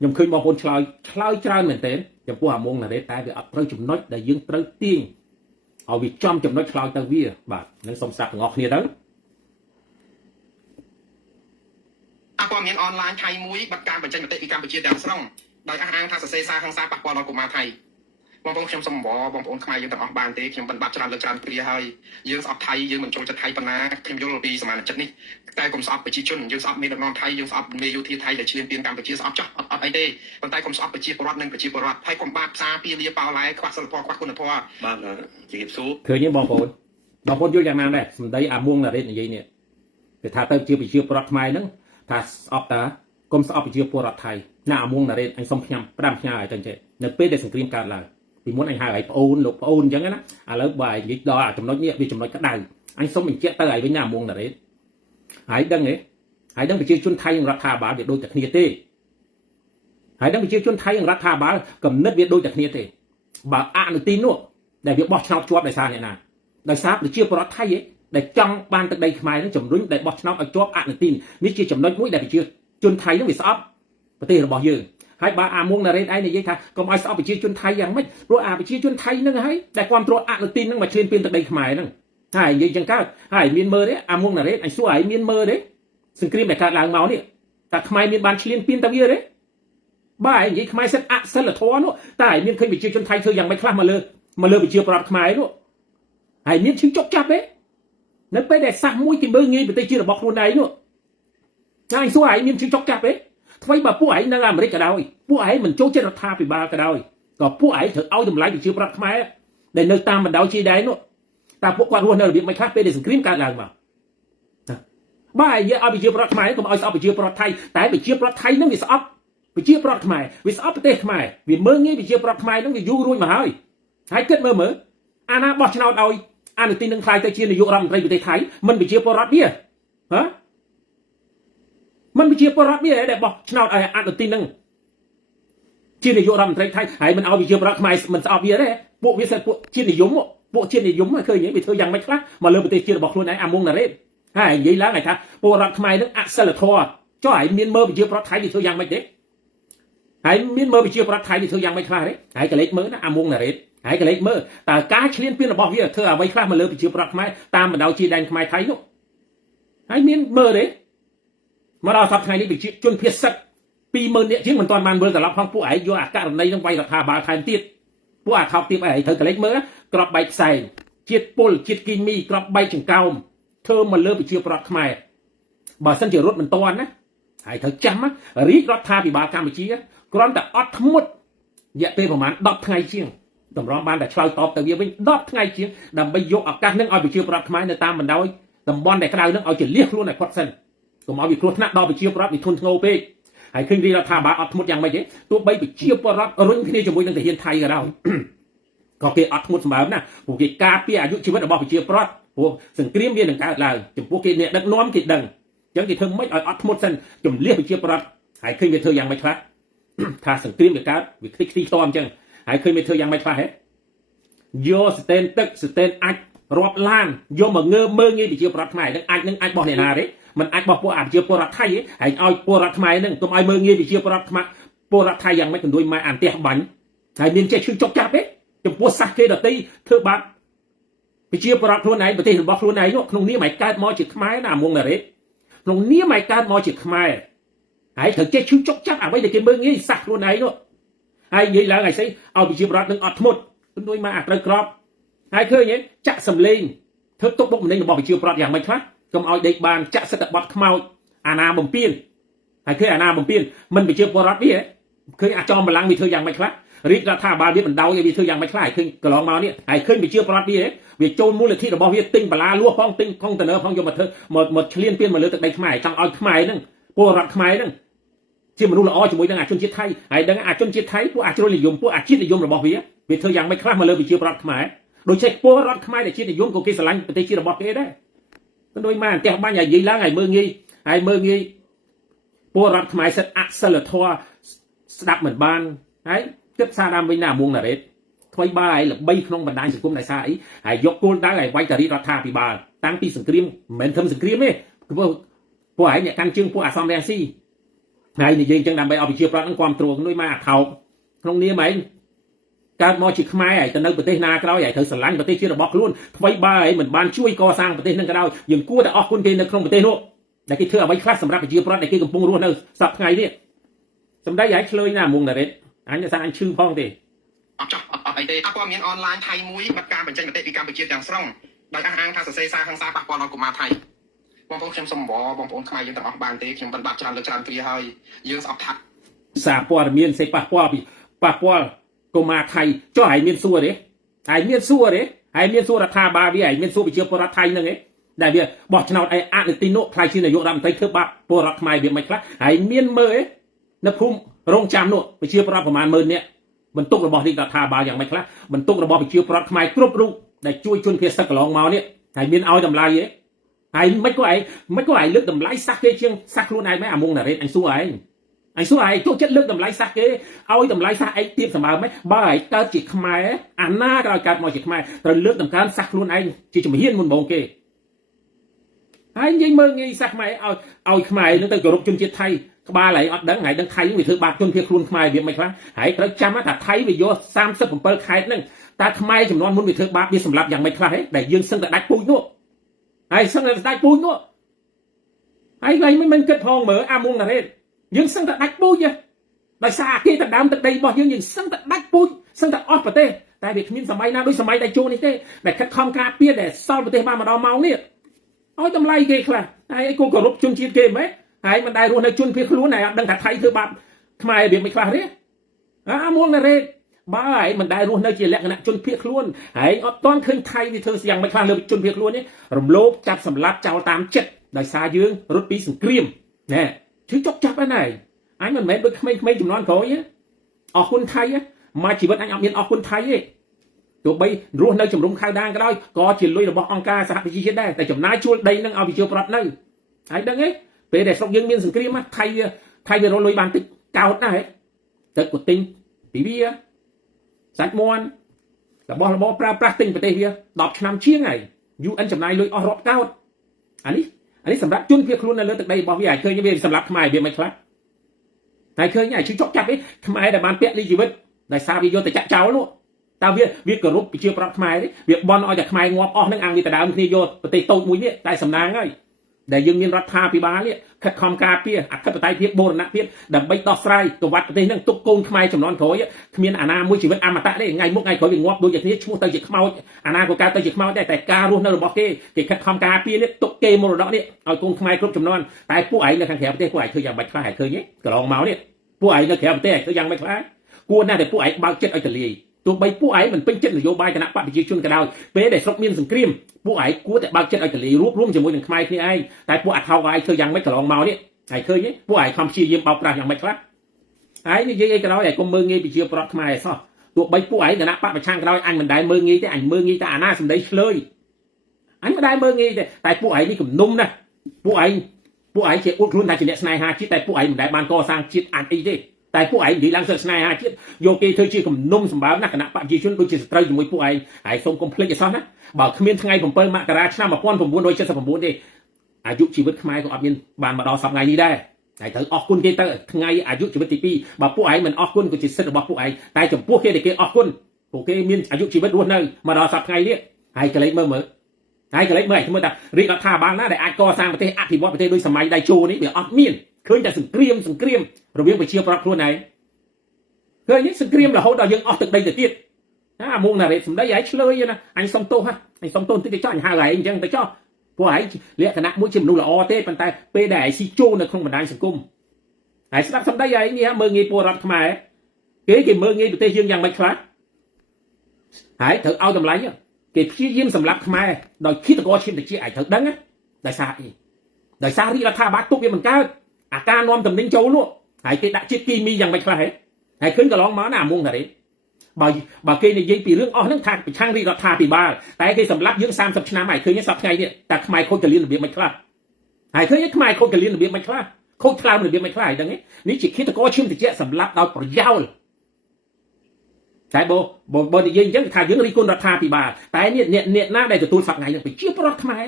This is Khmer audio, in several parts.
nhầm khơi mong con chloi trao mình tên nhầm qua mong là để ta về ấp trâu chùm nói để dương trâu tiên họ vì trong chùm nói chloi tao vía bà nên xong sạc ngọt kia đó qua miền online thay muối bắt cam bệnh chân một tệ cam bệnh chia đằng xong đòi ăn thang sợi xa thang xa bạc qua nó của ma thầy bong bóng xem xong bỏ bong bóng khai dương tận bàn tế xem bận bạc cho làm lực tràn kia hơi dương sọp thay dương mình trông chất thay bận na thêm vô lobby sầm chất ní tay cùng sọpไปชี้chun dương sọpมีดนอนไทยdương sọpมีอยู่ที่ไทยแต่เชียนเปลี่ยนการไปชี้สอบจ๊อบไอเด้บนใต้cùng sọpไปชี้ปรอดหนึ่งไปชี้ปรอดให้cùngบาปซาปีเรียเปล่าไรควักสลับควักคุณพ่อบาปจีบสู้เคยเนี่ยบองโพยุ่งอย่างนั้นเลยสมัยได้อาม่วงอะไรอย่างเงี้ยแต่ถ้าเติมเชื่อไปเชื่อปรอดไม่นึงถ้าสอบแต่กรมสอบไปเชื่อปรอดไทยหน้าอาม่วงอะไรอันสมพยามประดามพยาอะไรจังเจเนื้อเป็ดได้สังเกตการเลยvì muốn anh hai ấy ôn chẳng á lớp bài dịch đó trong nói nhẹ vì trong nói cái đài anh sống mình chết tay với nhà muôn là đấy hãy đăng bị chơi chun thay ra thà bá việc đôi chặt nia tê hãy đăng bị chơi chun thay ra thà bá cầm nứt việc đôi chặt nia tê bà được tin luôn để việc bọt chọc chuột đại sao này nè đại sao để chia pro thay ấy để trong ban từ đây mai nó chồng rúng để bọt chọc ở chuột được tin nếu chia chồng nói mũi để bị chia chun thay nó bị sập và tiền là bỏ dưให้บาอาม่วงนาเรนไอ้เนี่ยยี่ค่ะก็ไม่เอาไปชี้ชนไทยยังไม่รู้อาไปชี้ชนไทยนั่งให้แต่ความตัวอ่านตีนนั่งมาเชียนเป็นตะไดขมายนั่งให้ยี่จังก้าวให้เมียนเมอร์เด้อาม่วงนาเรนไอ้สวยเมียนเมอร์เด้ซึ่งครีมแต่การล้างเมาเนี่ยแต่ขมายเมียนบานเชียนเป็นตะเวียเด้บ้าไอ้ยี่ขมายเส้นอะเส้นละท้อเนาะแต่เมียนเคยไปชี้ชนไทยเธอยังไม่คลาดมาเลยไปชี้ปราบขมายเนาะให้เมียนชิงจกจับเด้นั่นไปแต่สักมุ้ยกินเบอร์งี้ไปเตะชี้ระบอกคนไหนเนาะไอ้สวยเมียนชิงจกจับเด้ทำไมบ่ผู้ไอ้นั่งอเมริกาได้ผู้ไอ้มันโจเจรธาไปบาก็ได้ก็ผู้ไอ้เธอเอาทำลายไปชื่อปรักไม้ในเนื้อตามมันดาวชีได้นู่นแต่พวกกวาดหัวเนื้อบิดไม่คลาดไปได้สังครีมการล้างมาบ้าเยอะเอาไปชื่อปรักไม้ก็มาเอาไปชื่อปรักไทยแต่ไปชื่อปรักไทยนั่งวิสอัพไปชื่อปรักไม้วิสอัพประเทศไม้วิเมืองนี้ไปชื่อปรักไม้นั่งวิยูรุ่ยมาให้ให้เกิดเมื่ออาณาบอชนาเอาอาณาตีนังใครแต่ชื่อในยุโรปในประเทศไทยมันไปชื่อปรักเนี่ยฮะมันไปเชียร์ปรักเนี่ยแต่บอกชาวไอ้อันตีนึงชื่อในยุโรปไทยไอ้มันเอาไปเชียร์ปรักไม่มันจะเอาเบียร์ได้พวกวิสัยพวกชื่อในยุมพวกชื่อในยุมเคยอย่างนี้ไปเธอยังไม่คลาดมาเลยไปเชียร์บอกคนไหนอาม่วงนาเรศไอ้ยี่แล้วไงครับปรักไม่นึงอัศลทอจ้าไอ้เมียนเมอร์ไปเชียร์ปรักไทยที่เธอยังไม่เด็กไอ้เมียนเมอร์ไปเชียร์ปรักไทยที่เธอยังไม่คลาดเลยไอ้กระเล็กเมอร์นะอาม่วงนาเรศไอ้กระเล็กเมอร์แต่การเชียร์เปลี่ยนระบบเยอะเธอเอาไว้คลาดมาเลยไปเชียร์ปรักไม่ตามมันเอาชีแดงไม่ไทยนู้ไอ้เมียนเมอร์เลยมาเราทับไทยนี่ไปจนเพียรสักปีเมื่อเนี่ยที่มันตอนมันเบอร์แต่ละพังผู้ไอ้ยัวอากาศในต้องไปราคาบาทไทยติดผู้อาทับติดไอ้เธอกระเล็กเมื่อกรอบใบใส่เชียดปุลเชียดกินมีกรอบใบจึงเก่าเธอมันเลิกไปเชียร์ปลอดขมายบาสันเจรถมันตอนนะไอ้เธอจำมั้ยรีกรอบทาปีบาการไปเชียร์กรอนแต่อัดทั้งหมดเยอะไปประมาณดับไงเชียงตำรองบ้านแต่ชาวตอบแต่เยอะไปดับไงเชียงดับไปยกอากาศนึงเอาไปเชียร์ปลอดขมายในตามมันได้ตำบอลในกระดาษนึงเอาจะเลี้ยงล้วนในพอดเซนก็มาวิเคราะห์นักดอไปเชียร์ปรัดมีทุนโง่ไปไอ้ขึ้นดีราคาบาทอัดหมดยังไม่เจ๊ตัวใบไปเชียร์ปรัดรุ่นที่นี่จะมวยตั้งแต่เฮียนไทยกันเราก็เกี่ยอัดหมดสมัยนะพวกเกี่ยกาเปียอายุชีวิตเราบอกไปเชียร์ปรัดพวกสังเกตเรียนหนึ่งการเราจำพวกเกี่ยเนี่ยดักน้อมติดดังจังกี่เธอไม่อัดหมดเส้นจมเลี้ยไปเชียร์ปรัดไอ้ขึ้นไปเธอยังไม่คลาดถ้าสังเกตกับการวิเคราะห์ที่ตอมจังไอ้ขึ้นไปเธอยังไม่คลาดเหรอโยสเตนตึกสเตนอัดรอบล้านโยมาเงือบเมืองงี้ไปเชียร์ปรัดใหม่นั่งอัดบอกในนาเด้มันอาจบอกพวกอาจเชียร์ปรัดไทยไอ้เอาปรัดไทยนั่งตัวไอ้เมืองงี้ไปเชียร์ปรัดไทยยังไม่ถึงโดยมาอ่านเตะบันไอ้เมียนเจ้าชื่อจกจับเด้จะปวดสักเคดตีเธอบัดไปเชียร์ปรัดคนไหนประเทศบอกคนไหนเนาะตรงนี้หมายการมอจิตขมายน่ะมงน่ะเด้ตรงนี้หมายการมอจิตขมายไอ้เธอเจ้าชื่อจกจับเอาไว้ในเกมเมืองงี้สักคนไหนเนาะไอ้ยี่แล้วไงสิเอาไปเชียร์ปรัดนึงอัดหมดโดยมาอัดเลยครับไอ้เคยเนี่ยจะสำเร็จเธอตกบกมันได้บอกไปเชียร์ปรัดอย่างไม่คลาดก็เอาเด็กบานจะสกัดบัดขมเอาอาณาบ่มเปียนไอ้เคยอาณาบ่มเปียนมันไปเชื่อปรัดนี่เคยอาจอมบาลังมีเธอยังไม่คลาดริกราธาบาลนี่มันเดาอย่างมีเธอยังไม่คลาดเคยกระลองมาเนี่ยไอ้เคยไปเชื่อปรัดนี่เวทโจมมูลที่เราบอกว่าติ้งบาลาลัวพ้องติ้งพ้องตะเนอพ้องยมมาเธอหมดเลียนเปียนมาเลยแต่ใดขมายจังเอาขมายนั่งปรัดขมายนั่งที่มันรู้ละอ้อจมูกดังอาจจนจิตไทยไอ้ดังอาจจนจิตไทยพวกอาจจะนิยมพวกอาชีพนิยมเราบอกว่าเวทเธอยังไม่คลาดมาเลยไปเชื่อปรัดขมายโดยใช้ปรัดขมายในชีพนิยมก็เกสลังประเทศที่เราบอกได้โดยมาแต่บ้านใหญ่ยี่ล้างไอ้เมืองงี้พวกรัฐหมายสัตว์อัศลทอสดับเหมือนบ้านไอ้เจ็บซาดามไปหน้ามุงน่ะเด็ดถอยบ่ายหรือใบขนมบันไดสังคมในสายไอ้ยกกูได้ไอ้ไว้แต่ริรัฐาพิบาลตั้งปีสังเกตเหมือนทำสังเกตไหมคือพวกไอ้เนี่ยการจึงพวกอาซอมแดงซี่ ngày này dân chân đam bay ở bị chia bớtความตรวจด้วยมาเขาตรงนี้ไหมการมอจิกไม้ไอ้แต่ในประเทศนาก็ได้ไอ้เธอสลันประเทศชื่อระบอกล้วนไว้บ้าไอ้เหมือนบ้านช่วยก่อสร้างประเทศนั่นก็ได้ยังกู้แต่ออกคนเดียวในครองประเทศโน้แต่ที่เธอเอาไว้คลาสสำหรับไปเชียร์ปรในที่กำปงรู้นั่นสับไงเนี่ยสำได้ใหญ่เลยนะมุงแต่เด็ดอันจะสร้างชื่อพ้องดิអត់ចោះអត់អីទេអត់ព័ត៌មានអនឡាញថៃមួយបាត់ការបញ្ចេញមតិពីកម្ពុជាទាំងស្រុងដោយអះអាងថាសរសេរសារខាងសារប៉ះពាល់ដល់កុមារថៃបងប្អូនខ្ញុំសូមអរបងប្អូនខ្មែរយើងទាំងអស់បានទេខ្ញុំបានបាត់ច្រើនលើកច្រើនគ្រាហើយយើងស្អប់ថាសារព័ត៌មានសេប៉ះពាល់កុមារថៃចុះឲ្យមានសួរទេឲ្យមានសួរទេឲ្យមានសួររដ្ឋាភិបាលវាឲ្យមានសួរប្រជាពលរដ្ឋថៃហ្នឹងឯងដែលវាបោះឆ្នោតឲ្យអនុទីនោះថ្លៃជានាយករដ្ឋមន្ត្រីធ្វើបាបពលរដ្ឋខ្មែរវាមិនខ្លះហើយមានមើលឯងនៅភូមិរងចាំនោះប្រជាពលរដ្ឋប្រមាណ10000នាក់បន្ទុករបស់រាជរដ្ឋាភិបាលយ៉ាងម៉េចខ្លះបន្ទុករបស់ប្រជាពលរដ្ឋខ្មែរគ្រប់រូបដែលជួយជនភៀសសឹកកន្លងមកនេះហើយមានឲ្យតម្លៃឯងហើយមិនក៏ឯងលើកតម្លៃសះគេជាងសះខ្លួនឯងមិនអាមុងណារ៉េតអញសួរឯងចូលចិត្តលើកតម្លៃសះគេឲ្យតម្លៃសះឯងទៀបសម្បើមមិនបើឯងកើតជាខ្មែរអាណាក៏ឲ្យកើតមកជាខ្មែរត្រូវលើកតម្កើងសះខ្លួនឯងជាជំហានមុនបងគេហើយនិយាយមើលងាយសះខ្មែរឲ្យខ្មែរនឹងទៅគោរពជនជាតិថៃក្បាលហើយអត់ដឹងហើយដឹងថៃវាធ្វើបាបជនភៀសខ្លួនខ្មែរវាមិនខ្លះហើយត្រូវចាំថាថៃវាយក37ខេត្តហ្នឹងតើខ្មែរចំនួនមុនវាធ្វើបាបវាសម្លាប់យ៉ាងម៉េចខ្លះហ៎ដែលយើងសឹងតែដាច់ពូជនោះហើយសឹងតែដាច់ពូជនោះហើយមិនគិតផងមើលអាមុងណារ៉េតយើងសឹងតែដាច់ពូជដោយសារគេទៅដើមទឹកដីរបស់យើងសឹងតែដាច់ពូជសឹងតែអស់ប្រទេសតែវាគ្មានសម័យណាដូចសម័យដៃជោនេះទេដែលខិតខំការពារដែលសល់ប្រទេសបានមកដល់ម៉ោងនេះឲ្យតម្លៃគេខ្លះហើយគោរពជនជាតិគេហ្មងហើយមិនដែលរស់នៅជនភៀសខ្លួនហើយអត់ដឹងថាថៃធ្វើបាបខ្មែរវាមិនខ្លះទេអាមុងណារ៉េតបើហើយមិនដែលរស់នៅជាលក្ខណៈជនភៀសខ្លួនហើយអត់ទាន់ឃើញថៃវាធ្វើយ៉ាងមិនខ្លះលើជនភៀសខ្លួននេះរំលោភចាប់សម្លាប់ចោលតាមចិត្តដោយសារយើងរត់ពីសង្គ្រាមណែជឿចុកចាប់ហ្នឹងហើយអញមិនមែនដូចក្មេងៗចំនួនក្រោយអរគុណថៃមកជីវិតអញអត់មានអរគុណថៃទេទោះបីរស់នៅជំរុំខៅដាងក៏ដោយក៏ជាលុយរបស់អង្គការសហប្រជាជាតិដែរតែចំណាយជួលដីនឹងឲ្យប្រជាពលរដ្ឋនៅហើយដឹងទេពេលដែលស្រុកយើងមានសង្គ្រាមថៃវារលុយបានតិចកោតណាស់ទៅក៏ទិញពីវាសាច់មាន់របស់របរប្រើប្រាស់ទិញប្រទេសវា10ឆ្នាំជាងហើយ UN ចំណាយលុយអស់រាប់កោតអានេះសម្រាប់ជនភៀសខ្លួននៅលើទឹកដីរបស់វាឲ្យឃើញវាសម្រាប់ខ្មែរវាមិនខ្លះហើយឃើញហើយជឿចុកចាប់ខ្មែរដែលបានពាក់លីជីវិតដោយសារវាយកទៅចាក់ចោលនោះតើវាគោរពប្រជាប្រដ្ឋខ្មែរទេវាបន់ឲ្យតែខ្មែរងាប់អស់នឹងអង្គវាទៅដើមគ្នាយកប្រទេសតូចមួយនេះតែសំណាងហើយដែលយើងមានរដ្ឋាភិបាលនេះខិតខំការពារអធិបតេយ្យភាពបូរណភាពដើម្បីដោះស្រាយប្រវត្តិប្រទេសនឹងទុកកូនខ្មែរចំនួនក្រោយគ្មានអាណាមួយជីវិតអមតៈទេថ្ងៃមុខថ្ងៃក្រោយវាងាប់ដូចគ្នាឈ្មោះទៅជាខ្មោចអាណាក៏កើតទៅជាខ្មោចដែរតែការរស់នៅរបស់គេខិតខំការពារនេះទុកគេមរតកនេះឲ្យកូនខ្មែរគ្រប់ចំនួនតែពួកឯងនៅខាងក្រៅប្រទេសពួកឯងធ្វើយ៉ាងម៉េចខ្លះហើយឃើញទេកន្លងមកនេះពួកឯងនៅក្រៅប្រទេសធ្វើយ៉ាងម៉េចខ្លះគួរណាស់តែពួកឯងបើកចិត្តឲ្យទលាយទោះបីពួកឯងមិនពេញចិត្តនយោបាយគណៈបព្វជិជនក៏ដោយពេលដែលស្រុកមានសង្គ្រាមពួកឯងគួរតែបើកចិត្តឲ្យទលាយរួមជាមួយនឹងខ្មែរគ្នាឯងតែពួកអថោកឯងធ្វើយ៉ាងម៉េចកន្លងមកនេះហើយឃើញទេពួកឯងខំព្យាយាមបោកប្រាស់យ៉ាងម៉េចខ្លះហើយនិយាយអីក៏ដោយឯងកុំមើងងាយប្រជាប្រដ្ឋខ្មែរឯសោះទោះបីពួកឯងគណៈបព្វប្រឆាំងក៏ដោយអញមិនដែលមើងងាយទេអញមើងងាយតែអាណាសម្ដីឆ្លើយអញមិនដែលមើងងាយទេតែពួកឯងនេះគំនុំណាស់ពួកឯងជាអួតខ្លួនថាជាអ្នកស្នេហាជាតិតែពួកឯងមិនដែលបានកសាងជាតិអាចអីទេតែពួកឯងនិយាយឡើងសិទ្ធិស្នេហាជាតិយកគេធ្វើជាគំនុំសម្បើមណាគណៈបព្វជិជនដូចជាសត្រូវជាមួយពួកឯងហើយសូមកុំភ្លេចអសោះណាបើគ្មានថ្ងៃ7មករាឆ្នាំ1979ទេអាយុជីវិតខ្មែរក៏អត់មានបានមកដល់សប្តាហ៍នេះដែរហើយត្រូវអរគុណគេទៅថ្ងៃអាយុជីវិតទី2បើពួកឯងមិនអរគុណក៏ជាសិទ្ធិរបស់ពួកឯងតែចំពោះគេដែលគេអរគុណពួកគេមានអាយុជីវិតរស់នៅមកដល់សប្តាហ៍នេះហើយកលេចមើលមើលថារាជរដ្ឋាភិបាលណាដែលអាចកសាងប្រទេសអភិវឌ្ឍប្រទេសដូចសម័យដៃជោនេះវាអត់មានឃើញតែសង្គ្រាមរវាងប្រជាប្រដ្ឋខ្លួនឯងឃើញនេះសង្គ្រាមរហូតដល់យើងអស់ទឹកដីទៅទៀតអាមុងណារ៉េតសម្ដីឯងឆ្លើយណាអញសុំទោសអញសុំទោសតិចទៅចោះអញហៅឯងអញ្ចឹងទៅចោះពួកឯងលក្ខណៈមួយជាមនុស្សល្អទេប៉ុន្តែពេលដែលឯងស៊ីចូលនៅក្នុងបណ្ដាញសង្គមហើយស្ដាប់សម្ដីឯងនេះមើងងាយពលរដ្ឋខ្មែរគេមើងងាយប្រទេសយើងយ៉ាងម៉េចខ្លះហើយត្រូវឲ្យតម្លៃគេព្យាយាមសម្លាប់ខ្មែរដោយឃាតករឈាមតិចឯងត្រូវដឹងណាដោយសារអីដោយសាររាជរដ្ឋាភិបាលទុកវាមិនកើតអាការនាំតំណែងចូលនោះហើយគេដាក់ជាតិគីមីយ៉ាងម៉េចខ្លះហើយឃើញកន្លងមកណាអាមុងតារ៉េបើគេនិយាយពីរឿងអស់ហ្នឹងថាប្រឆាំងរាជរដ្ឋាភិបាលតែគេសម្លាប់យើង30ឆ្នាំហើយឃើញសប្តាហ៍ថ្ងៃនេះតែខ្មែរខូចកលៀនរបៀបមិនខ្លះហើយឃើញខ្មែរខូចកលៀនរបៀបមិនខ្លះខូចថ្លើមរបៀបមិនខ្លះហើយដឹងទេនេះជាឃាតករឈាមតិចសម្លាប់ដោយប្រយោលតែបើនិយាយអញ្ចឹងថាយើងរីគុណរដ្ឋាភិបាលតែអ្នកណាដែលទទួលសប្តាហ៍ថ្ងៃនេះប្រជាពលរដ្ឋខ្មែរ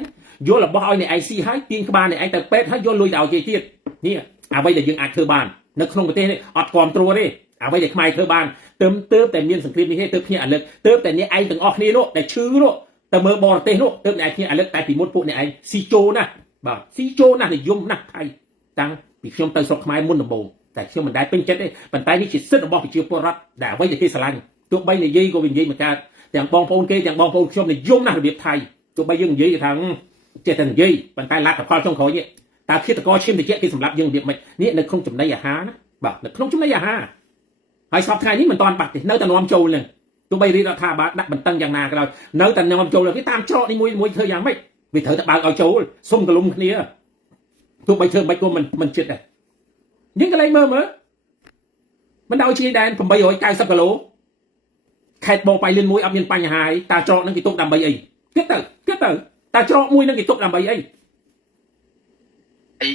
យករបស់ឲ្យអ្នកឯងស៊ីហើយទាញក្បាលអ្នកឯងទៅពេទ្យហើយយកលុយទៅឲ្យគេទៀតនេះអ្វីដែលយើងអាចធ្វើបាន នៅក្នុងប្រទេសនេះអត់គ្រប់គ្រងទេអ្វីដែលខ្មែរធ្វើបានទើបតែមានសង្គ្រាមនេះទេទើបភ្ញាក់រលឹកទើបតែអ្នកឯងទាំងអស់គ្នានោះដែលឈឺនោះទៅមើលបរទេសនោះទើបអ្នកឯងភ្ញាក់រលឹកតែពីមុនពួកអ្នកឯងស៊ីជោណាបាទស៊ីជោណានិយមណាស់ថៃតាំងពីខ្ញុំទៅស្រុកខ្មែរមុនដំបូងតែខ្ញុំមិនដែលពេញចិត្តទេប៉ុន្តែនេះជាសិទ្ធិរបស់ប្រជាពលរដ្ឋដែលអ្វីដែលគេស្រឡាញ់ទោះបីនិយាយក៏និយាយមកកើតទាំងបងប្អូនគេទាំងបងប្អូនខ្ញុំនិយមណាស់របៀបថៃទោះបីយើងនិយាយថាចេះតែនិយាយប៉ុន្តែលទ្ធផលចុងក្រោយនេះតើឃាតករឈាមតិចគេសម្រាប់យើងរបៀបម៉េចនេះនៅក្នុងចំណីអាហារណាបាទនៅក្នុងចំណីអាហារហើយសពថ្ងៃនេះមិនតាន់បាត់ទេនៅតែនាំចូលនឹងទោះបីរាជរដ្ឋាភិបាលដាក់បន្តឹងយ៉ាងណាក៏ដោយនៅតែនាំចូលវាតាមច្រកនេះមួយធ្វើយ៉ាងម៉េចវាត្រូវតែបើកឲ្យចូលសុំកលុំគ្នាទោះបីធ្វើមិនក៏មិនចិត្តដែរយើងក៏លេងមើលមិនដល់ជាដែន890គីឡូខេត្តបបៃលិនមួយអត់មានបញ្ហាតើច្រកហ្នឹងគេទុកដើម្បីអីគិតទៅតើច្រកមួយហ្នឹងគេទុកដើម្បីអី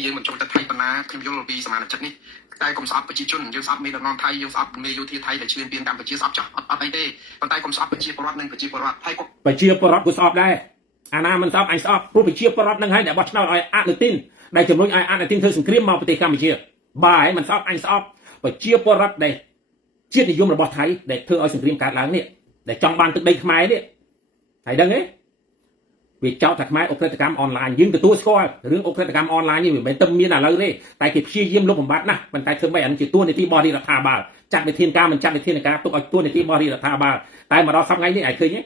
យើងមិនចង់ទៅថៃបណ្ណាខ្ញុំយល់ពីសមាជិកនេះតែកុំស្អប់ប្រជាជនយើងស្អប់មេដឹកនាំថៃយើងស្អប់មេយោធាថៃដែលឈ្លានពានកម្ពុជាស្អប់ចោះអត់អីទេប៉ុន្តែកុំស្អប់ប្រជាពលរដ្ឋនិងប្រជាពលរដ្ឋថៃក៏ប្រជាពលរដ្ឋក៏ស្អប់ដែរអាណាមិនស្អប់អញស្អប់ព្រោះប្រជាពលរដ្ឋនឹងហើយដែលបោះឆ្នោតឲ្យអនុទិនដែលជំរុញឲ្យអនុទិនធ្វើសង្គ្រាមមកប្រទេសកម្ពុជាបាទហើយមិនស្អប់អញស្អប់ប្រជាពលរដ្ឋដែលជាតិនិយមរបស់ថៃដែលធ្វើឲ្យសង្គ្រាមកើតឡើងនេះដែលចង់បានទឹកដីខ្មែរនេះហើយដឹងទេវាចោទថាខ្មែរអុកក្រិតកម្មអនឡាញយើងទទួលស្គាល់រឿងអុកក្រិតកម្មអនឡាញនេះវាមិនតែមានឥឡូវទេតែគេព្យាយាមលុបបំបាត់ណាស់ប៉ុន្តែធ្វើម៉េចអានេះជាតួនាទីរបស់រដ្ឋាភិបាលចាត់វិធានការមិនចាត់វិធានការទុកឲ្យតួនាទីរបស់រដ្ឋាភិបាលតែមកដល់សប្តាហ៍នេះឯងឃើញទេ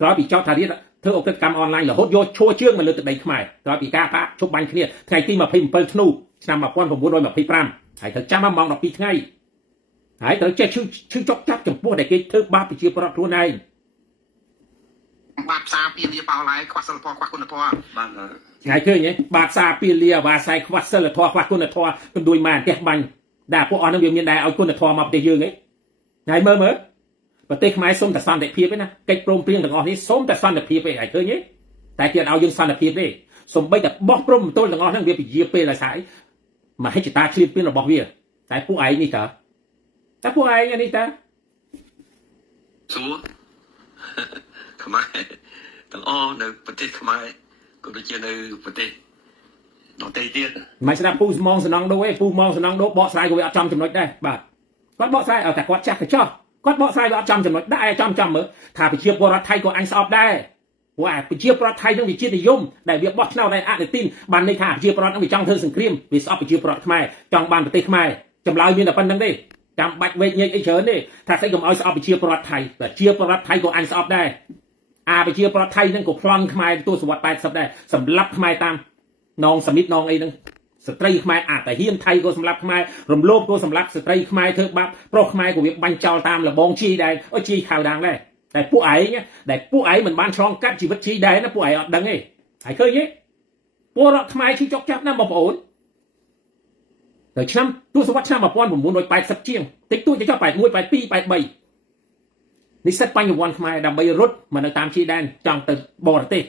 ក្រោយពីចោទថារៀបធ្វើអុកក្រិតកម្មអនឡាញរហូតយកឈួរជើងមកលើទឹកដីខ្មែរក្រោយពីការបាក់ជប់បាញ់គ្នាថ្ងៃទី27ធ្នូឆ្នាំ1925ហើយត្រូវចាំមកម៉ោង12ថ្ងៃហើយត្រូវចេះឈឺចុកចាប់ចំពោះដែលគេធ្វើបាបប្រជាពលរដ្ឋខ្លួនឯងបាត់ផ្សារពីលាបោឡាយខ្វះសិលធម៌ខ្វះគុណធម៌បាទថ្ងៃឃើញទេបាត់ផ្សារពីលាអាវ៉ាស័យខ្វះសិលធម៌ខ្វះគុណធម៌គំដួយម៉ានផ្ទះបាញ់ដែលពួកអស់នឹងវាមានដែរឲ្យគុណធម៌មកប្រទេសយើងឯងថ្ងៃមើលប្រទេសខ្មែរសុំតែសន្តិភាពទេណាកិច្ចព្រមព្រៀងទាំងអស់នេះសុំតែសន្តិភាពទេហើយឃើញទេតែគេអត់ឲ្យយើងសន្តិភាពទេសូម្បីតែបោះព្រំបន្ទល់ទាំងអស់ហ្នឹងវាពជាពេលអាស្រ័យមហិច្ឆតាឈ្លានពានរបស់វាតែពួកឯងនេះតើពួកឯងនេះតើសួរខ្មែរទាំងអស់នៅប្រទេសខ្មែរក៏ដូចជានៅប្រទេសដទៃទៀតមិនស្ដាប់ពូស្មងសំណងដូទេពូម៉ងសំណងដូបកស្រាយក៏វាអត់ចំចំណុចដែរបាទគាត់បកស្រាយឲ្យតែគាត់ចាស់ទៅចោះគាត់បកស្រាយវាអត់ចំចំណុចដែរចំមើលថាប្រជាពលរដ្ឋថៃក៏អញស្អប់ដែរព្រោះប្រជាពលរដ្ឋថៃនឹងវាជាតិនិយមដែលវាបោះឆ្នោតឲ្យអនុទិនបានន័យថាប្រជាពលរដ្ឋនឹងវាចង់ធ្វើសង្គ្រាមវាស្អប់ប្រជាពលរដ្ឋខ្មែរចង់បានប្រទេសខ្មែរចម្លើយមានតែប៉ុណ្្នឹងទេចាំបាច់វេកញែកអីច្រើនទេថាស្អីកុំឲ្យស្អប់ប្រជាពលរដ្ឋថៃប្រជាពលរដ្ឋថៃក៏អញស្អប់ដែរប្រជាពលរដ្ឋថៃនឹងក៏ប្លន់ខ្មែរទស្សវត្ស80ដែរសម្លាប់ខ្មែរតាមនងសមិទ្ធនងអីហ្នឹងស្ត្រីខ្មែរតាហ៊ានថៃក៏សម្លាប់ខ្មែររំលោភក៏សម្លាប់ស្ត្រីខ្មែរធ្វើបាបប្រុសខ្មែរក៏វាបាញ់ចោលតាមលបងជីដែរជីខៅដាងដែរតែពួកឯងមិនបានឆ្លងកាត់ជីវិតជីដែរណាពួកឯងអត់ដឹងទេហើយឃើញទេពលរដ្ឋខ្មែរឈឺចុកចាប់ណាបងប្អូនដល់ឆ្នាំទសវត្សរ៍ឆ្នាំ1980ជាងតិចតួចទៅចុះ81 82 83និស្សិតបញ្ញវន្តខ្មែរដើម្បីរត់មកនៅតាមជីដែនចង់ទៅបរទេស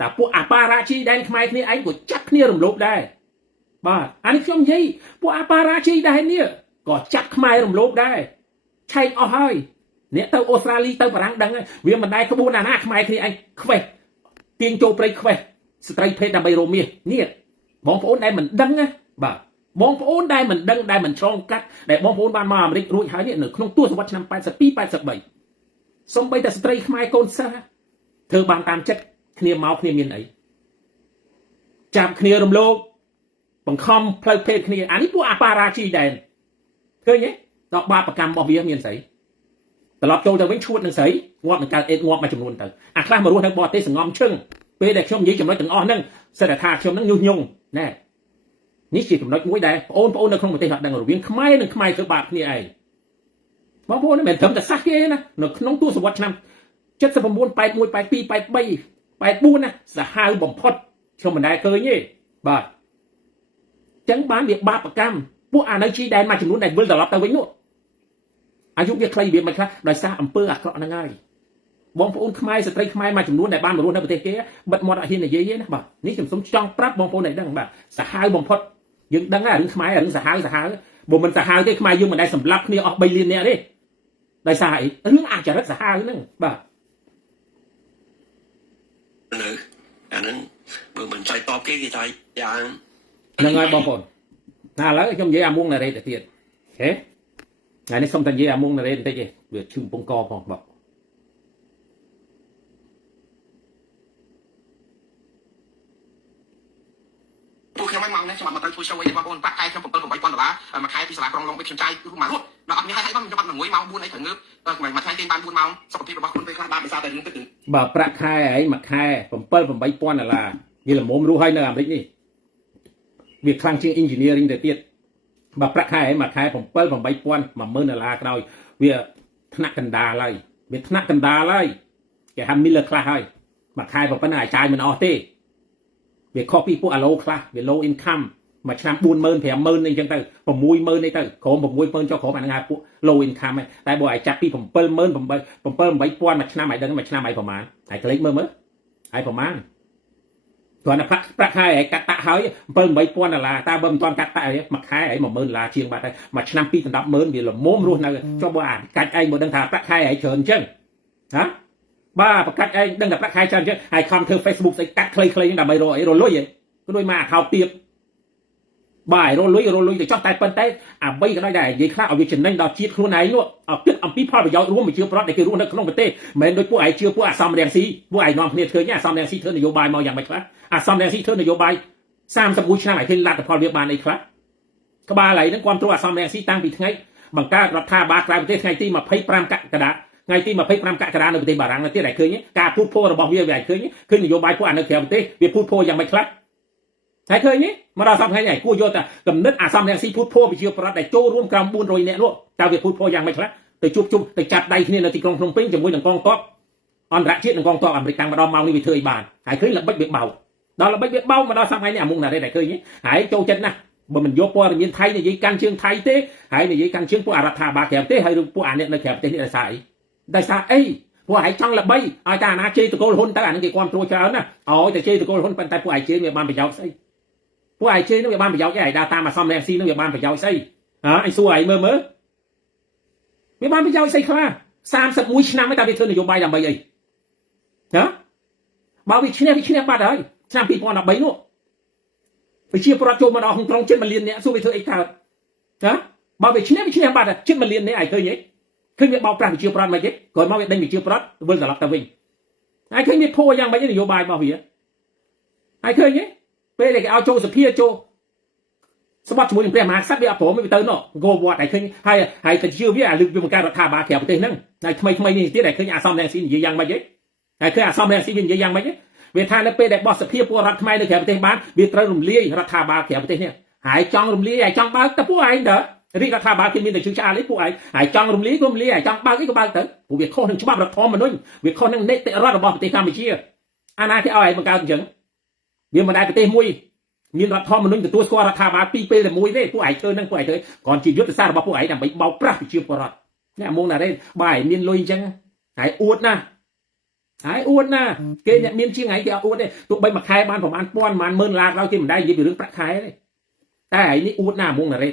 តែពួកអបារាជីដែនខ្មែរគ្នាឯងក៏ចាត់គ្នារំលោភដែរបាទអានេះខ្ញុំនិយាយពួកអបារាជីដែននេះក៏ចាត់ខ្មែររំលោភដែរឆែកអស់ហើយអ្នកទៅអូស្ត្រាលីទៅបារាំងដឹងវាមិនដែរក្បួនអាណាខ្មែរគ្នាឯងខ្វេះទាញចូលព្រៃខ្វេះស្ត្រីភេទដើម្បីរមាសនេះបងប្អូនដែលមិនដឹងណាបាទបងប្អូនដែលមិនដឹងដែលមិនឆ្លងកាត់ដែលបងប្អូនបានមកអាមេរិករួចហើយនេះនៅក្នុងទសវត្សរ៍ឆ្នាំ82 83សំបីតែស្ត្រីខ្មែរកូនសិស្សធ្វើបានតាមចិត្តគ្នាមកគ្នាមានអីចាប់គ្នារំលោភបង្ខំផ្លូវភេទគ្នាអានេះពួកអបារាជីដែរឃើញទេដល់បាបកម្មរបស់វាមានស្អីត្រឡប់ចូលទៅវិញឈួតនឹងស្រីងាប់នឹងកើតអេតងាប់មួយចំនួនទៅអាខ្លះមករស់នៅបរទេសសងំឈឹងពេលដែលខ្ញុំនិយាយចំណុចទាំងអស់ហ្នឹងសិតថាខ្ញុំហ្នឹងញុះញង់ណែនេះជាចំណុចមួយដែលបងប្អូននៅក្នុងប្រទេសអត់ដឹងរវាងខ្មែរនិងខ្មែរធ្វើបាបគ្នាឯងបងប្អូនមិនត្រឹមតែសាសគេណានៅក្នុងទសវត្សរ៍ឆ្នាំ79 81 82 83 84ណាសាហាវបំផុតខ្ញុំមិនដែលឃើញទេបាទអញ្ចឹងបានវាបាបកម្មពួកអានៅជីដែនមួយចំនួនដែលវិលត្រឡប់ទៅវិញនោះអាយុវាខ្លីវាមិនខ្លះដោយសារអំពើអាក្រក់ហ្នឹងហើយបងប្អូនខ្មែរស្ត្រីខ្មែរមួយចំនួនដែលបានមករស់នៅប្រទេសគេបិទមាត់អត់ហ៊ាននិយាយទេណាបាទនេះខ្ញុំសូមចង់ប្រាប់បងប្អូនឲ្យដឹងបាទសាហាវបំផុតយើងដឹងហើយរឿងខ្មែររឿងសាហាវបើមិនសាហាវទេខ្មែរយើងមិនដែលសម្លាប់គ្នាអស់3លាននាក់ទេដោយសារអីរឿងអាចរិតសាហាវហ្នឹងបាទនៅអាហ្នឹងបើមិនឆ្លើយតបគេឆ្លើយយ៉ាងហ្នឹងហើយបងប្អូន nào lấy trong giấy muông này đây để tiền thế ngày nay xong thành giấy muông này đây đây gì việc chừng bông co phòng bọc ពួកខ្ញុំហ្នឹងមកនេះខ្ញុំអត់មកទៅធ្វើ show អីទេបងប្អូនប្រាក់ខែខ្ញុំ $7,800 មួយខែពីសាលាក្រុងឡុងវិញខ្ញុំចាយគឺមករត់ដល់អត់មានហើយបងខ្ញុំអត់មួយម៉ោង 4 អីត្រូវងើបមួយថ្ងៃទេបាន 4 ម៉ោងសុខភាពរបស់ខ្លួនពេលខ្លះបានដោយសារតែរឿងទឹកបើប្រាក់ខែអីមួយខែ $7,800 វាល្មមរស់ហើយនៅអាមេរិកនេះវាខ្លាំងជាង engineering ទៅទៀតបើប្រាក់ខែអីមួយខែ $7,800 $10,000 ក្រោយវាថ្នាក់កណ្ដាលហើយវាថ្នាក់កណ្ដាលហើយគេហៅ middle class ហើយមួយខែប៉ុណ្ណឹងអាចចាយមិនអស់ទេ វាខុសពីពួក low class វា low income មួយឆ្នាំ $40,000 $50,000 អីចឹងទៅ $60,000 នេះទៅក្រុម $60,000 ចុះក្រុមអាហ្នឹងហៅពួក low income ហ្នឹងតែបើឲ្យចាត់ពី $7,000 $8,000 មួយឆ្នាំឲ្យដឹងមួយឆ្នាំឲ្យប្រមាណហើយក្លេកមើលឲ្យប្រមាណគ្រាន់តែប្រាក់ខែឲ្យកាត់តាក់ហើយ $7,800 តើបើមិនទាន់កាត់តាក់ឲ្យមួយខែឲ្យ $10,000 ជាងបាត់ហើយមួយឆ្នាំ 2 10,000 វាល្មមរស់នៅចុះបើអាកាច់ឯងមកដឹងថាប្រាក់ខែឲ្យច្រើនអញ្ចឹងហ៎ បាទប្រកាច់ឯងដឹងតែប្រាក់ខែច្រើនអញ្ចឹងហើយខំធ្វើ Facebook ស្អីកាត់ខ្លីៗហ្នឹងដើម្បីរកអីរលុយហ៎គឺដូចមកអាថោទៀបបាទរលុយទៅចោះតែប៉ុន្តែអ្វីក៏ដោយដែរនិយាយខ្លះឲ្យវាចំណេញដល់ជាតិខ្លួនឯងនោះឲ្យគិតអំពីផលប្រយោជន៍រួមជាប្រវត្តិដែលគេរស់នៅក្នុងប្រទេសមិនមែនដូចពួកឯងជឿពួកអាសំរងស៊ីពួកឯងនាំគ្នាឃើញអាសំរងស៊ីធ្វើនយោបាយមកយ៉ាងម៉េចខ្លះអាសំរងស៊ីធ្វើនយោបាយ 31 ឆ្នាំឲ្យឃើញលទ្ធផលវាបានអីខ្លះក្បាលឯងហ្នឹងគ្រប់គ្រងអាសំរងស៊ីតាំងពីថ្ងៃបង្កើតរដ្ឋាភិបាលក្រៅប្រទេសថ្ងៃទី 25 កក្កដាថ្ងៃទី 25 កក្កដានៅប្រទេសបារាំងនៅទៀតឯងឃើញការពូតភ័ររបស់វាឃើញនយោបាយពួកអានៅក្រៅប្រទេសវាពូតភ័រយ៉ាងម៉េចខ្លះហើយឃើញមកដល់សប្តាហ៍ថ្ងៃនេះគួរយកតែកំណត់អាសំរងស៊ីពូតភ័រវិជាប្រដ្ឋដែលចូលរួមក្រោម 400 នាក់នោះតើវាពូតភ័រយ៉ាងម៉េចខ្លះទៅជួបជុំទៅចាប់ដៃគ្នានៅទីក្រុងភ្នំពេញជាមួយនឹងកងទ័ពអន្តរជាតិនិងកងទ័ពអាមេរិកតាំងម្ដងមកនេះវាធ្វើអីបានហើយឃើញល្បិចវាបោកដល់ល្បិចវាបោកមកដល់សប្តាហ៍ថ្ងៃនេះអាមុខណាដែលឃើញហើយចូលចិត្តណាស់បើមិនយកព័ត៌មានថៃនិយាយកាន់ជើងថៃទេហើយនិយាយកាន់ជើងពួករដ្ឋាភិបាលក្រៅប្រទេសហើយពួកអាអ្នកនៅក្រៅប្រទេសនេះដោយសារអីដោយសារអីពួកឯងចង់ល្បីឲ្យតែអាណាជ័យតកូលហ៊ុនទៅអានឹងគេគ្រប់គ្រងច្រើនណាឲ្យតែជ័យតកូលហ៊ុនប៉ុន្តែពួកឯងជ័យវាបានប្រយោជន៍ស្អីពួកឯងជ័យនោះវាបានប្រយោជន៍អីឯងដើរតាមអាសំរងស៊ីនោះវាបានប្រយោជន៍ស្អីអញសួរឯងមើលវាបានប្រយោជន៍ស្អីខ្លះ31 ឆ្នាំតែវាធ្វើនយោបាយដើម្បីអីបើវាឈ្នះបាត់ហើយឆ្នាំ 2013 នោះប្រជាពលរដ្ឋចូលមកដល់ក្នុងក្រុងជិត 1 លាននាក់សួរវាធ្វើអីកើតបើវាឈ្នះបាត់ជិត 1 លាននាក់ឯងឃើញទេឃើញវាបោកប្រាស់វិជាប្រដ្ឋមិនទេក្រោយមកវាដេញវិជាប្រដ្ឋវិលត្រឡប់ទៅវិញហើយឃើញវាភ័រយ៉ាងម៉េចនយោបាយរបស់វាហើយឃើញទេពេលដែលគេឲ្យចូលសភាចូលសម្បត្តិជាមួយនឹងព្រះមហាក្សត្រវាអត់ព្រមវាទៅនោះអង្គរវត្តហើយឃើញហើយទៅជឿវាអាលឹកវាបង្កើតរដ្ឋាភិបាលក្រៅប្រទេសហ្នឹងហើយថ្មីនេះទៀតហើយឃើញអាសំរងស៊ីនិយាយយ៉ាងម៉េចទេហើយឃើញអាសំរងស៊ីវានិយាយយ៉ាងម៉េចទេវាថានៅពេលដែលបោះសភាពលរដ្ឋខ្មែរនៅក្រៅប្រទេសបានវាត្រូវរំលាយរដ្ឋាភិបាលក្រៅប្រទេសនេះហើយចង់រំលាយហើយចង់បើកទៅពួកឯងតើរាជរដ្ឋាភិបាលគេមានតែជឿឆ្អាលអីពួកឯងហើយចង់រំលាយហើយចង់បើកអីក៏បើកទៅព្រោះវាខុសនឹងច្បាប់រដ្ឋធម្មនុញ្ញវាខុសនឹងនីតិរដ្ឋរបស់ប្រទេសកម្ពុជាអាណាគេឲ្យឯងបង្កើតអញ្ចឹងវាមិនដែលប្រទេសមួយមានរដ្ឋធម្មនុញ្ញទទួលស្គាល់រដ្ឋាភិបាលពីរពេលតែមួយទេពួកឯងធ្វើនឹងពួកឯងធ្វើគ្រាន់ជាយុទ្ធសាស្ត្ររបស់ពួកឯងដើម្បីបោកប្រាស់ប្រជាពលរដ្ឋនេះអាមុងណារ៉េបាយមានលុយអញ្ចឹងហើយអួតណាគេអ្នកមានជាងឯងគេអត់អួតទេទោះបីមួយខែបានប្រហែលពាន់ប្រហែលម៉ឺនឡាក្រោយគេមិនដែលនិយាយពីរឿងប្រាក់ខែទេតែឯងនេះអួតណាអាមុងណារ៉េ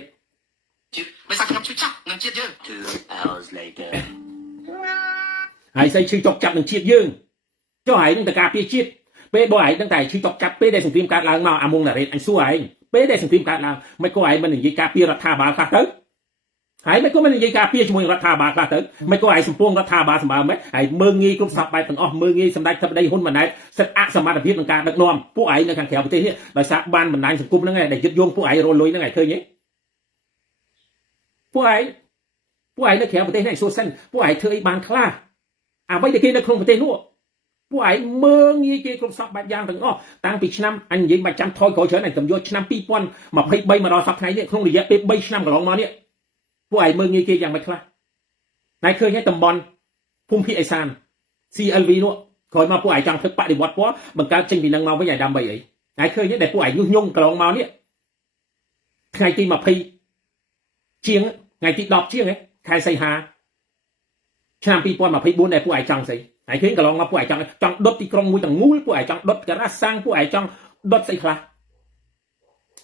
ដោយសារខ្ញុំឈឺចាប់នឹងជាតិយើង 2 hours later ហើយស្អីឈឺចុកចាប់នឹងជាតិយើងចុះឯងនឹងតការពារជាតិពេលបើឯងនឹងតែឈឺចុកចាប់ពេលដែលសង្គ្រាមកើតឡើងមកអាមុងណារ៉េអញសួរឯងពេលដែលសង្គ្រាមកើតឡើងមិនក៏ឯងមិននិយាយការពាររដ្ឋាភិបាលខ្លះទៅហើយមិនក៏មិននិយាយការពារជាមួយរដ្ឋាភិបាលខ្លះទៅមិនក៏ឯងសំពងរដ្ឋាភិបាលសម្បើមហើយមើងងាយគ្រប់ស្ថាប័នទាំងអស់មើងងាយសម្ដេចធិបតីហ៊ុនម៉ាណែតសិទ្ធិអសមត្ថភាពក្នុងការដឹកនាំពួកឯងនៅខាងក្រៅប្រទេសនេះដោយសារបានបណ្ដាញសង្គមហ្នឹងឯងដែលยึดយងពួកឯងរលុយហ្នឹងឯងឃើញទេពួកឯងនៅក្រៅប្រទេសនេះសួរសិនពួកឯងធ្វើអីបានខ្លះអ្វីដែលគេនៅក្នុងប្រទេសនោះពួកឯងមើងងាយគេគ្រប់សពបែបយ៉ាងទាំងអស់តាំងពីឆ្នាំអញនិយាយមិនចាំថយក្រោយច្រើនអញកំយកឆ្នាំ 2023 មកដល់សប្តាហ៍ថ្ងៃនេះក្នុងរយៈពេល 3 ឆ្នាំកន្លងមកនេះពួកឯងមើងងាយគេយ៉ាងម៉េចខ្លះតែឃើញហើយតំបន់ភូមិភាគឦសាន CLV នោះក្រោយមកពួកឯងចង់ធ្វើបដិវត្តពណ៌បង្កើតចេញពីនឹងមកវិញឲ្យដើម្បីអីហើយឃើញទេដែលពួកឯងញុះញង់កន្លងមកនេះថ្ងៃទី20ជាងថ្ងៃទី10ជាងខែសីហាឆ្នាំ 2024 ដែលពួកឯងចង់ស្អីហើយឃើញកន្លងមកពួកឯងចង់ដុតទីក្រុងមួយទាំងមូលពួកឯងចង់ដុតការ៉ាសាំងពួកឯងចង់ដុតស្អីខ្លះ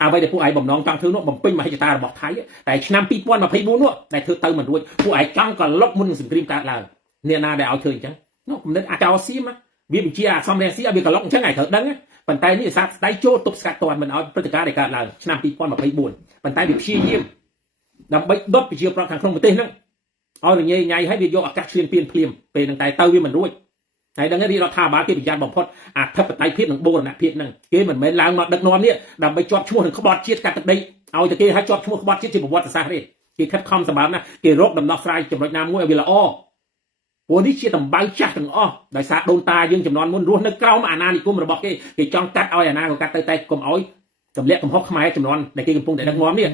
អ្វីដែលពួកឯងបំណងចង់ធ្វើនោះបំពេញមហិច្ឆតារបស់ថៃតែឆ្នាំ 2024 នោះដែលធ្វើទៅមិនរួចពួកឯងចង់ក៏លុបមុននឹងសង្គ្រាមកើតឡើងអ្នកណាដែលឲ្យធ្វើអញ្ចឹងនោះគំនិតអាចោសៀមវាបញ្ជាអាសំរងស៊ីឲ្យវាក៏លុបអញ្ចឹងឯងត្រូវដឹង ប៉ុន្តែនេះសាស្ត្រដៃចូលទប់ស្កាត់តមិនឲ្យព្រឹត្តិការណ៍ដែលកើតឡើងឆ្នាំ2024ប៉ុន្តែវាព្យាយាមដើម្បីដុតប្រជាប្រដ្ឋខាងក្នុងប្រទេសហ្នឹងឲ្យរញ៉េញ៉ៃឲ្យវាយកឱកាសឈ្លានពានភ្លាមពេលហ្នឹងតែទៅវាមិនរួចហើយដឹងទេរដ្ឋាភិបាលគេប្រយ័ត្នបំផុតអធិបតេយ្យភាពនិងបូរណភាពហ្នឹងគេមិនមែនឡើងមកដឹកនាំនេះដើម្បីជាប់ឈ្មោះនឹងក្បត់ជាតិកាត់ទឹកដីឲ្យតែគេឲ្យជាប់ឈ្មោះក្បត់ជាតិជាប្រវត្តិសាស្ត្រទេគេខិតខំសម្រាប់ណាគេរកដំណោះស្រាយចំណុចណាមួយឲ្យវាល្អព្រោះនេះជាដំបៅចាស់ទាំងអស់ដោយសារដូនតាយើងចំនួនមុនរស់នៅក្រោមអាណានិគមរបស់គេចង់កាត់ឲ្យអាណាក៏កាត់ទៅតែកុំឲ្យទម្លាក់កំហុសខ្មែរចំនួនដែលគេកំពុងតែដឹកនាំនេះ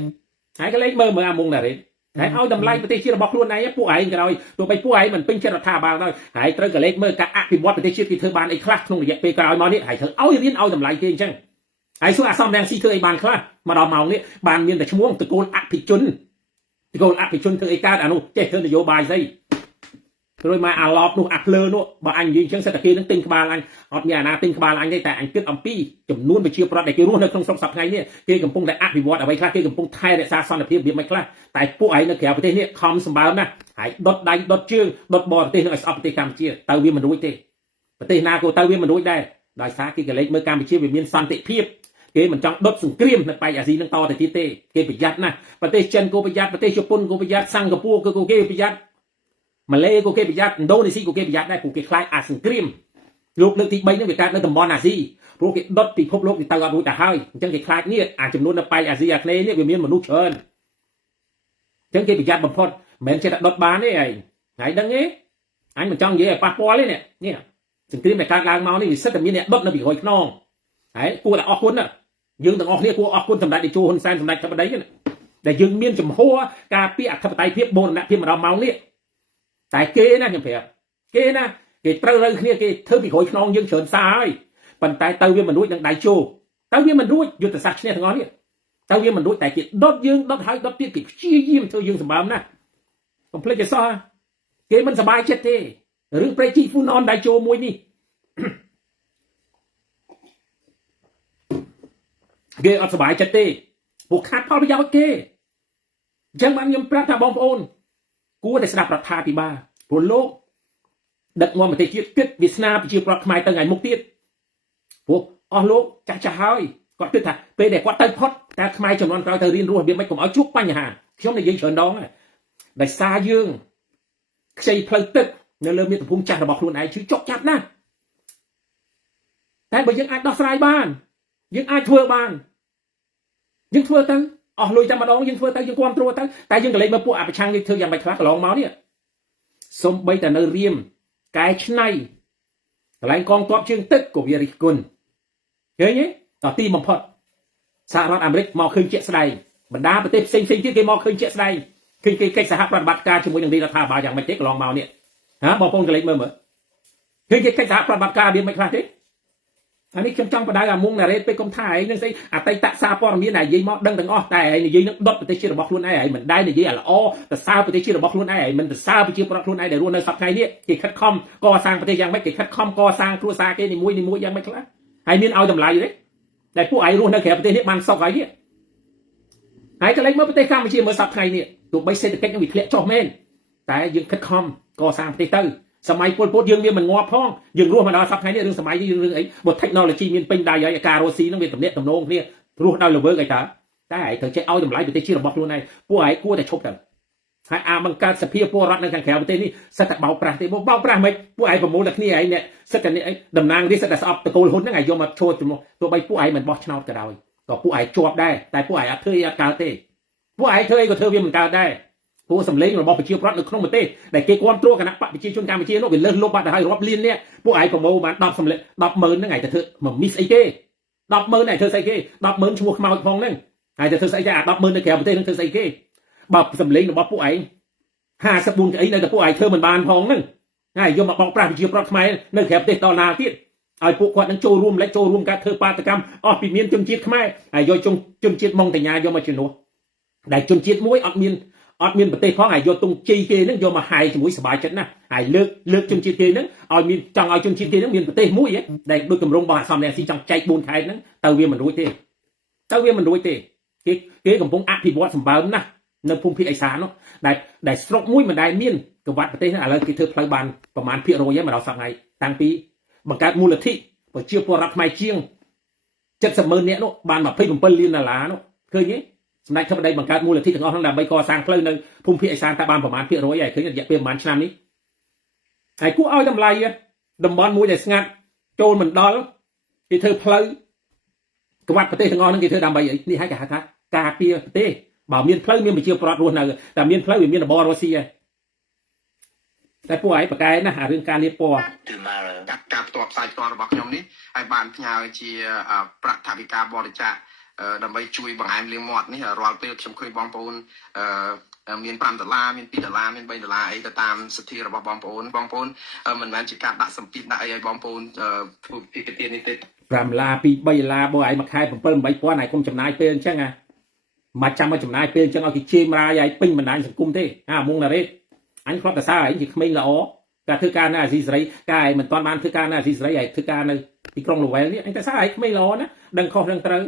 ហើយក៏លេចមើលអាមុងណារ៉េហើយឲ្យតម្លៃប្រទេសជាតិរបស់ខ្លួនឯងពួកឯងក្រោយទោះបីពួកឯងមិនពេញចិត្តរដ្ឋាភិបាលដែរហើយត្រូវក៏លេចមើលការអភិវឌ្ឍប្រទេសជាតិគេធ្វើបានអីខ្លះក្នុងរយៈពេលក្រោយមកនេះហើយត្រូវឲ្យរៀនឲ្យតម្លៃគេអញ្ចឹងហើយសួរអាសំរងស៊ីធ្វើអីបានខ្លះមកដល់ម៉ោងនេះបានមានតែឈ្មោះតកូលអភិជនធ្វើអីកើតអានោះចេះធ្វើនយោបាយស្អីព្រោះមកអាឡប់នោះអាភ្លើនោះបើអញនិយាយអញ្ចឹងសិតតែគេនឹងទិញក្បាលអញអត់មានអាណាទិញក្បាលអញទេតែអញគិតអំពីចំនួនប្រជាប្រដ្ឋដែលគេរស់នៅក្នុងស្រុកសពថ្ងៃនេះគេកំពុងតែអភិវឌ្ឍអ្វីខ្លះគេកំពុងថែរក្សាសន្តិភាពវាមិនខ្លះតែពួកឯងនៅក្រៅប្រទេសនេះខំសម្បើមណាស់ហើយដុតដៃដុតជើងដុតបរទេសនឹងឲ្យស្អប់ប្រទេសកម្ពុជាទៅវាមិនរួចទេប្រទេសណាក៏ទៅវាមិនរួចដែរដោយសារគេកលេចមើលកម្ពុជាវាមានសន្តិភាពគេមិនចង់ដុតសង្គ្រាមនៅប៉ែកអាស៊ីនឹងតទៅទៀតទេគេប្រយ័ត្នណាស់ប្រទេសចិនក៏ប្រយ័ត្នប្រទេសជប៉ុនក៏ប្រយ័ត្នសិង្ហបុរីក៏គេប្រយ័ត្នម៉ាឡេក៏គេប្រយ័ត្នឥណ្ឌូនេស៊ីក៏គេប្រយ័ត្នដែរពួកគេខ្លាចអាសង្គ្រាមលោកលើកទី3ហ្នឹងវាកើតនៅតំបន់អាស៊ីព្រោះគេដុតពិភពលោកវាទៅអត់រួចទៅហើយអញ្ចឹងគេខ្លាចនេះអាចំនួននៅប៉ែកអាស៊ីអាគ្នេយ៍នេះវាមានមនុស្សច្រើនអញ្ចឹងគេប្រយ័ត្នបំផុតមិនមែនចេះតែដុតបានទេឯងហើយដឹងទេអញមិនចង់និយាយឲ្យប៉ះពាល់ទេនេះសង្គ្រាមដែលកើតឡើងមកនេះវាសិតតែមានអ្នកដុតនៅពីក្រោយខ្នងហើយគួរតែអរគុណណាយើងទាំងអស់គ្នាគួរអរគុណសម្ដេចតេជោហ៊ុនសែនសម្ដេចធិបតីណាដែលយើងមានចំហការពារអធិបតេយ្យភាពបូរណភាពមកដល់ម៉ោងនេះតែគេណាខ្ញុំប្រាប់គេណាគេត្រូវរើគ្នាគេធ្វើពីក្រោយខ្នងយើងច្រើនសារហើយប៉ុន្តែទៅវាមិនរួចនឹងដៃជោទៅវាមិនរួចយុទ្ធសាស្ត្រឈ្នះទាំងអស់នេះទៅវាមិនរួចតែគេដុតយើងដុតហើយដុតទៀតគេព្យាយាមធ្វើយើងសម្បើមណាកុំភ្លេចឲ្យសោះគេមិនសប្បាយចិត្តទេរឿងប្រេជីហ្វូណនដៃជោមួយនេះគេអត់សប្បាយចិត្តទេពួកខាត់ផលប្រយោជន៍គេអញ្ចឹងបានខ្ញុំប្រាប់ថាបងប្អូនគួរតែស្ដាប់រដ្ឋាភិបាលព្រោះលោកដឹកនាំប្រទេសជាតិគិតវាសនាប្រជាប្រដ្ឋខ្មែរទៅថ្ងៃមុខទៀតព្រោះអស់លោកចាស់ហើយគាត់គិតថាពេលដែលគាត់ទៅផុតតែខ្មែរចំនួនក្រោយទៅរៀនរស់របៀបម៉េចកុំឲ្យជួបបញ្ហាខ្ញុំនិយាយច្រើនដងហើយដោយសារយើងខ្ចីផ្លូវទឹកនៅលើមាតុភូមិចាស់របស់ខ្លួនឯងជឿចុកចាប់ណាស់តែបើយើងអាចដោះស្រាយបានយើងអាចធ្វើបានយើងធ្វើទៅអស់លុយតែម្ដងយើងធ្វើទៅយើងគ្រប់គ្រងទៅតែយើងក៏លេចមើលពួកអបច្ឆាំងយើងធ្វើយ៉ាងម៉េចខ្លះកន្លងមកនេះសំបីតែនៅរៀមកែច្នៃកន្លែងកងទ័ពជើងទឹកក៏វារិះគន់ឃើញទេដល់ទីបំផុតសហរដ្ឋអាមេរិកមកឃើញជាក់ស្ដែងបណ្ដាប្រទេសផ្សេងទៀតគេមកឃើញជាក់ស្ដែងឃើញគេកិច្ចសហប្រតិបត្តិការជាមួយនឹងរដ្ឋាភិបាលយ៉ាងម៉េចទេកន្លងមកនេះបងប្អូនកន្លែងមើលឃើញគេកិច្ចសហប្រតិបត្តិការវាមិនខ្លះទេអានេះខ្ញុំចង់បដៅអាមុងណារ៉េតពេលកុំថាឯងនឹងស្អីអតីតសារព័ត៌មានដែលនិយាយមកដឹងទាំងអស់តែឯងនិយាយនឹងដុតប្រទេសជាតិរបស់ខ្លួនឯងមិនដែរនិយាយឲ្យល្អទៅសើប្រទេសជាតិរបស់ខ្លួនឯងមិនទៅសើប្រជាប្រដ្ឋខ្លួនឯងដែលរស់នៅសប្តាហ៍នេះគេខិតខំកសាងប្រទេសយ៉ាងម៉េចគេខិតខំកសាងគ្រួសារគេនីមួយយ៉ាងម៉េចខ្លះហើយមានឲ្យតម្លៃទេតែពួកឯងរស់នៅក្រៅប្រទេសនេះបានសុខហើយនេះហើយក៏លេចមើលប្រទេសកម្ពុជាមើលសប្តាហ៍នេះទោះបីសេដ្ឋកិច្ចនឹងវាធ្លាក់ចុះមែនតែយើងខិតខំកសាងប្រទេសទៅសម័យពលពតយើងវាមិនងាប់ផងយើងរស់មកដល់សប្តាហ៍នេះរឿងសម័យនេះរឿងអីបើ technology មានពេញដៃហើយការរស់ស៊ីនឹងវាទំនាក់ទំនងគ្នារស់ដោយល្វើកអីតើតែឯងត្រូវចេះឲ្យតម្លៃប្រទេសជាតិរបស់ខ្លួនឯងពួកឯងគួរតែឈប់ទៅហើយបង្កើតសភាពលរដ្ឋនៅខាងក្រៅប្រទេសនេះសិតតែបោកប្រាស់ទេបោកប្រាស់មិនពួកឯងប្រមូលតែគ្នាឯងនេះសិតតែនេះអីតំណាងនេះសិតតែស្អប់តកូលហ៊ុនហ្នឹងឯងយកមកឈោទជាមួយទោះបីពួកឯងមិនបោះឆ្នោតក៏ដោយក៏ពួកឯងជាប់ដែរតែពួកឯងអត់ធ្វើអត់កើតទេពួកឯងធ្វើអីក៏ធ្វើវាមិនកើតដែរពួកសម្លេងរបស់ប្រជាប្រដ្ឋនៅក្នុងប្រទេសដែលគេគ្រប់គ្រងគណៈបកប្រជាជនកម្ពុជានោះវាលើសលប់បាត់ទៅហើយរាប់លាននេះពួកឯងប្រមូលបាន10សម្លេង100000ហ្នឹងឯងទៅធ្វើមកមីសអីគេ100000ឯងធ្វើស្អីគេ100000ឈ្មោះខ្មោចផងហ្នឹងហើយទៅធ្វើស្អីគេអា100000នៅក្រៅប្រទេសហ្នឹងធ្វើស្អីគេបើសម្លេងរបស់ពួកឯង54កៅអីនៅតែពួកឯងធ្វើមិនបានផងហ្នឹងហើយយកមកបោកប្រាស់ប្រជាប្រដ្ឋខ្មែរនៅក្រៅប្រទេសតណាទៀតឲ្យពួកគាត់នឹងចូលរួមការធ្វើបាតកម្មអស់ពីមានជនជាតិខ្មែរហើយយកជនជាតិម៉ុងតាញ៉ាយកមកជំនួសដែលជនជាតិមួយអត់មានប្រទេសផងហើយយកទងជីគេហ្នឹងយកមកហាយជាមួយសบายចិត្តណាស់ហើយលើកជនជាតិគេហ្នឹងឲ្យមានចង់ឲ្យជនជាតិគេហ្នឹងមានប្រទេសមួយដែលដូចគម្រោងរបស់អាសំរងស៊ីចង់ចែក4ខេត្តហ្នឹងទៅវាមិនរួចទេគេកំពុងអភិវឌ្ឍសម្បើមណាស់នៅភូមិភាគឦសាននោះដែលស្រុកមួយមិនដែលមានកង្វត្តប្រទេសហ្នឹងឥឡូវគេធ្វើផ្លូវបានប្រមាណភាគរយហើយមកដល់សប្តាហ៍តាំងពីបង្កើតមូលនិធិប្រជាពលរដ្ឋខ្មែរជាង 70,000នាក់នោះបាន27លានដុល្លារនោះឃើញទេសម្ដេចធិបតីបង្កើតមូលនិធិទាំងអស់ហ្នឹងដើម្បីកសាងផ្លូវនៅភូមិភាគឦសានថាបានប្រមាណភាគរយហើយឃើញរយៈពេលប្រហែលឆ្នាំនេះហើយគួរឲ្យតម្លៃតំបន់មួយដែលស្ងាត់ចូលមិនដល់គេធ្វើផ្លូវក្បាត់ប្រទេសទាំងអស់ហ្នឹងគេធ្វើដើម្បីអីនេះហើយគេហៅថាការពារប្រទេសបើមានផ្លូវមានប្រជាពលរដ្ឋរស់នៅតែមានផ្លូវវាមានរបររុស្ស៊ីហើយតែពួកឯងប្រកែកណាស់អារឿងការលាបពណ៌ កាត់ការផ្ទាល់ផ្សាយផ្ទាល់របស់ខ្ញុំនេះហើយបានផ្ញើជាប្រាក់ថវិកាបរិច្ចាគដើម្បីជួយបង្អែមលាងមាត់នេះរាល់ពេលខ្ញុំឃើញបងប្អូនមាន$5មាន$2មាន$3អីទៅតាមសិទ្ធិរបស់បងប្អូនមិនមែនជាការដាក់សម្ពាធដាក់អីឲ្យបងប្អូនធ្វើពីប្រទេសនេះទេ$5 ពី$3បងឯងមួយខែ7-8ពាន់ឯងគុំចំណាយពេលអញ្ចឹងមកចាំមកចំណាយពេលអញ្ចឹងឲ្យគេជេរម្រាយឲ្យពេញបណ្ដាញសង្គមទេមុងណារ៉េតអញគ្រាន់តែសារឯងជាក្មេងល្អការធ្វើការនៅអាស៊ីសេរីការឯងមិនទាន់បានធ្វើការនៅអាស៊ីសេរីឯងធ្វើការនៅទីក្រុងលូវែលនេះអញតែសារឯងក្មេងល្អណាដឹងខុសដឹងត្រូវ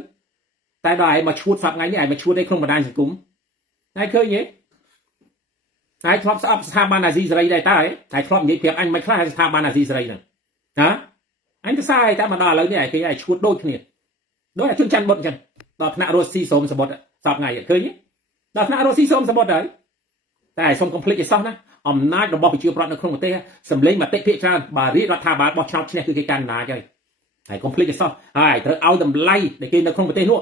តែដល់ឯងមកឈួតសប្តាហ៍ថ្ងៃនេះឯងមកឈួតឯក្នុងបណ្ដាញសង្គមហើយឃើញទេហើយធ្លាប់ស្អប់ស្ថាប័នអាស៊ីសេរីដែរតើហើយធ្លាប់និយាយប្រាប់អញមិនខ្លះស្ថាប័នអាស៊ីសេរីហ្នឹងណាអញទៅសារឯងតែមកដល់ឥឡូវនេះឯងគេឯងឈួតដូចគ្នាដោយអាជនច័ន្ទបុតអញ្ចឹងដល់ថ្នាក់រុស្ស៊ីសូមសបុតសប្តាហ៍ថ្ងៃឃើញទេដល់ថ្នាក់រុស្ស៊ីសូមសបុតហើយតែសូមកុំភ្លេចឲ្យសោះណាអំណាចរបស់ប្រជាប្រដ្ឋនៅក្នុងប្រទេសសម្លេងមតិភាគច្រើនបើរាជរដ្ឋាភិបាលបោះឆ្នោតឈ្នះគឺគេកាន់អំណាចហើយកុំភ្លេចឲ្យសោះហើយត្រូវឲ្យតម្លៃដែលគេនៅក្នុងប្រទេសនោះ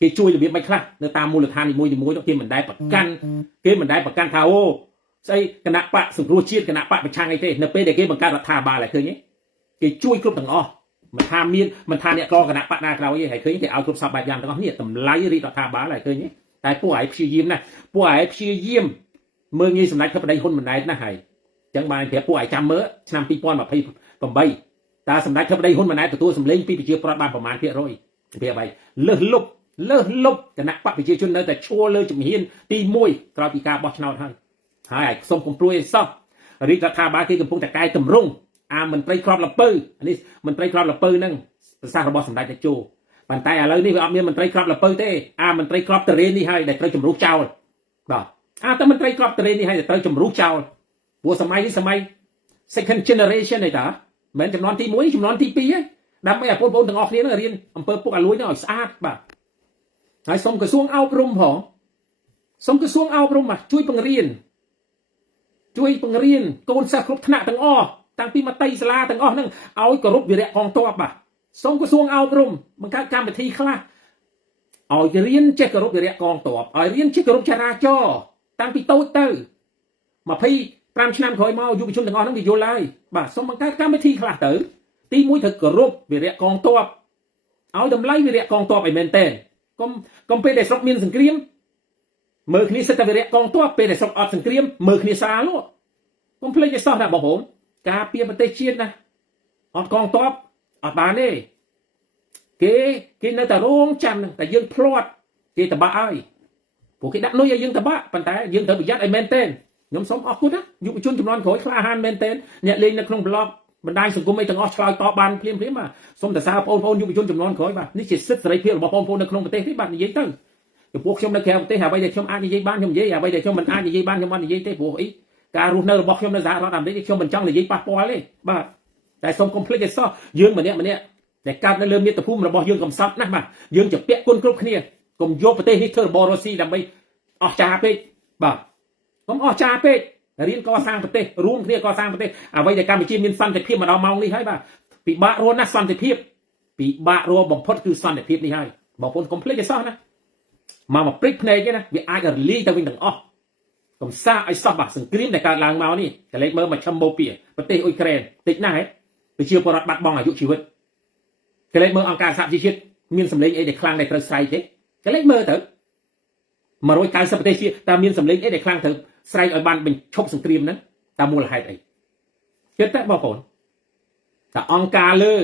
គេជួយរបៀបមិនខ្លះនៅតាមមូលដ្ឋាននីមួយៗគេមិនដែលប្រកាន់ថាអូស្អីគណៈបកសង្គ្រោះជាតិគណៈបកប្រឆាំងអីទេនៅពេលដែលគេបង្កើតរដ្ឋាភិបាលហើយឃើញទេគេជួយគ្រប់ទាំងអស់មិនថាអ្នកក្រគណៈបកណាក្រោយទេហើយឃើញគេឲ្យគ្រប់សពបែបយ៉ាងទាំងអស់នេះតម្លៃរាជរដ្ឋាភិបាលហើយឃើញទេតែពួកឯងព្យាយាមណាពួកឯងព្យាយាមមើលងាយសម្ដេចធិបតីហ៊ុនម៉ាណែតណាស់ហើយអញ្ចឹងបានប្រាប់ពួកឯងចាំមើលឆ្នាំ2028តើសម្ដេចធិបតីហ៊ុនម៉ាណែតទទួលសម្លេងពីប្រជាប្រដ្ឋបានប្រមាណភាគរយប្រាប់ឯងលើសលុបគណៈបកប្រជាជននៅតែឈួរលើជំហានទី1ក្រោយពីការបោះឆ្នោតហើយសូមគំព្រួយឲ្យសោះរាជរដ្ឋាភិបាលគេកំពុងតែកែតម្រង់មន្ត្រីក្របលពៅនេះមន្ត្រីក្របលពៅហ្នឹងប្រសាសន៍របស់សម្ដេចតេជោប៉ុន្តែឥឡូវនេះវាអត់មានមន្ត្រីក្របលពៅទេមន្ត្រីក្របតរេននេះហើយដែលត្រូវជំរុះចោលបាទតែមន្ត្រីក្របតរេននេះហើយដែលត្រូវជំរុះចោលព្រោះសម័យនេះសម័យ second generation ទេតាមិនចំនួនទី1ចំនួនទី2ទេដើម្បីឲ្យបងប្អូនទាំងអស់គ្នានឹងរៀនអំពើពុកអាលួយនឹងឲ្យស្អាតបាទហើយសូមក្រសួងអប់រំផងសូមក្រសួងអប់រំជួយបង្រៀនកូនសិស្សគ្រប់ថ្នាក់ទាំងអស់តាំងពីមត្តេយ្យសាលាទាំងអស់ហ្នឹងឲ្យគោរពវីរៈកងទ័ពបាទសូមក្រសួងអប់រំបង្កើតកម្មវិធីខ្លះឲ្យរៀនចេះគោរពវីរៈកងទ័ពឲ្យរៀនចេះគោរពចរាចរណ៍តាំងពីតូចទៅ25ឆ្នាំក្រោយមកយុវជនទាំងអស់ហ្នឹងគេយល់ហើយបាទសូមបង្កើតកម្មវិធីខ្លះទៅទី1ត្រូវគោរពវីរៈកងទ័ពឲ្យតម្លៃវីរៈកងទ័ពឲ្យមែនតើកុំពេលដែលស្រុកមានសង្គ្រាមមើលគ្នាសិតតែវីរៈកងទ័ពពេលដែលស្រុកអត់សង្គ្រាមមើលគ្នាសាលនោះកុំភ្លេចឲ្យសោះណាបងប្អូនការពារប្រទេសជាតិណាអត់កងទ័ពអត់បានទេគេនៅតែរងចាំតែយើងភ្លាត់គេតបាក់ហើយពួកគេដាក់លុយឲ្យយើងតបាក់ប៉ុន្តែយើងត្រូវប្រយ័ត្នឲ្យមែនតើខ្ញុំសូមអរគុណណាយុវជនចំនួនក្រោយក្លាហានមែនតើអ្នកលេងនៅក្នុងប្លុកបណ្ដាញសង្គមអីទាំងអស់ឆ្លើយតបបានភ្លាមបាទសូមតែសារបងប្អូនយុវជនចំនួនក្រោយបាទនេះជាសិទ្ធិសេរីភាពរបស់បងប្អូននៅក្នុងប្រទេសទេបាទនិយាយទៅចំពោះខ្ញុំនៅក្រៅប្រទេសអ្វីដែលខ្ញុំអាចនិយាយបានខ្ញុំនិយាយអ្វីដែលខ្ញុំមិនអាចនិយាយបានខ្ញុំអត់និយាយទេព្រោះអីការរស់នៅរបស់ខ្ញុំនៅសហរដ្ឋអាមេរិកខ្ញុំមិនចង់និយាយប៉ះពាល់ទេបាទតែសូមកុំភ្លេចឲ្យសោះយើងម្នាក់ដែលកើតនៅលើមាតុភូមិរបស់យើងកំសត់ណាស់បាទយើងជាពាក់គុណគ្រប់គ្នាកុំយកប្រទេសនេះធ្វើរបររុស្ស៊ីដើម្បីអស់ចាពេកបាទកុំអស់ចាពេករៀនកសាងប្រទេសរួមគ្នាកសាងប្រទេសអ្វីដែលកម្ពុជាមានសន្តិភាពមកដល់ម៉ោងនេះហើយបាទពិបាករស់ណាស់សន្តិភាពពិបាករស់បំផុតគឺសន្តិភាពនេះហើយបងប្អូនកុំភ្លេចឲ្យសោះណាមកព្រិចភ្នែកទេណាវាអាចរលាយទៅវិញទាំងអស់កុំសាកឲ្យសោះបាទសង្គ្រាមដែលកើតឡើងមកនេះកលេចមើលមកឈឹមបូព៌ាប្រទេសអ៊ុយក្រែនតិចណាស់ហ៎ប្រជាពលរដ្ឋបាត់បង់អាយុជីវិតកលេចមើលអង្គការសហជីវជាតិមានសម្លេងអីដែលខ្លាំងដែលត្រូវស្រែកទេកលេចមើលទៅ190ប្រទេសជាតិតើមានសម្លេងអីដែលខ្លាំងត្រូវស្រែកឲ្យបានបញ្ឈប់សង្គ្រាមហ្នឹងតើមូលហេតុអីគិតតែបងប្អូនតើអង្គការលើ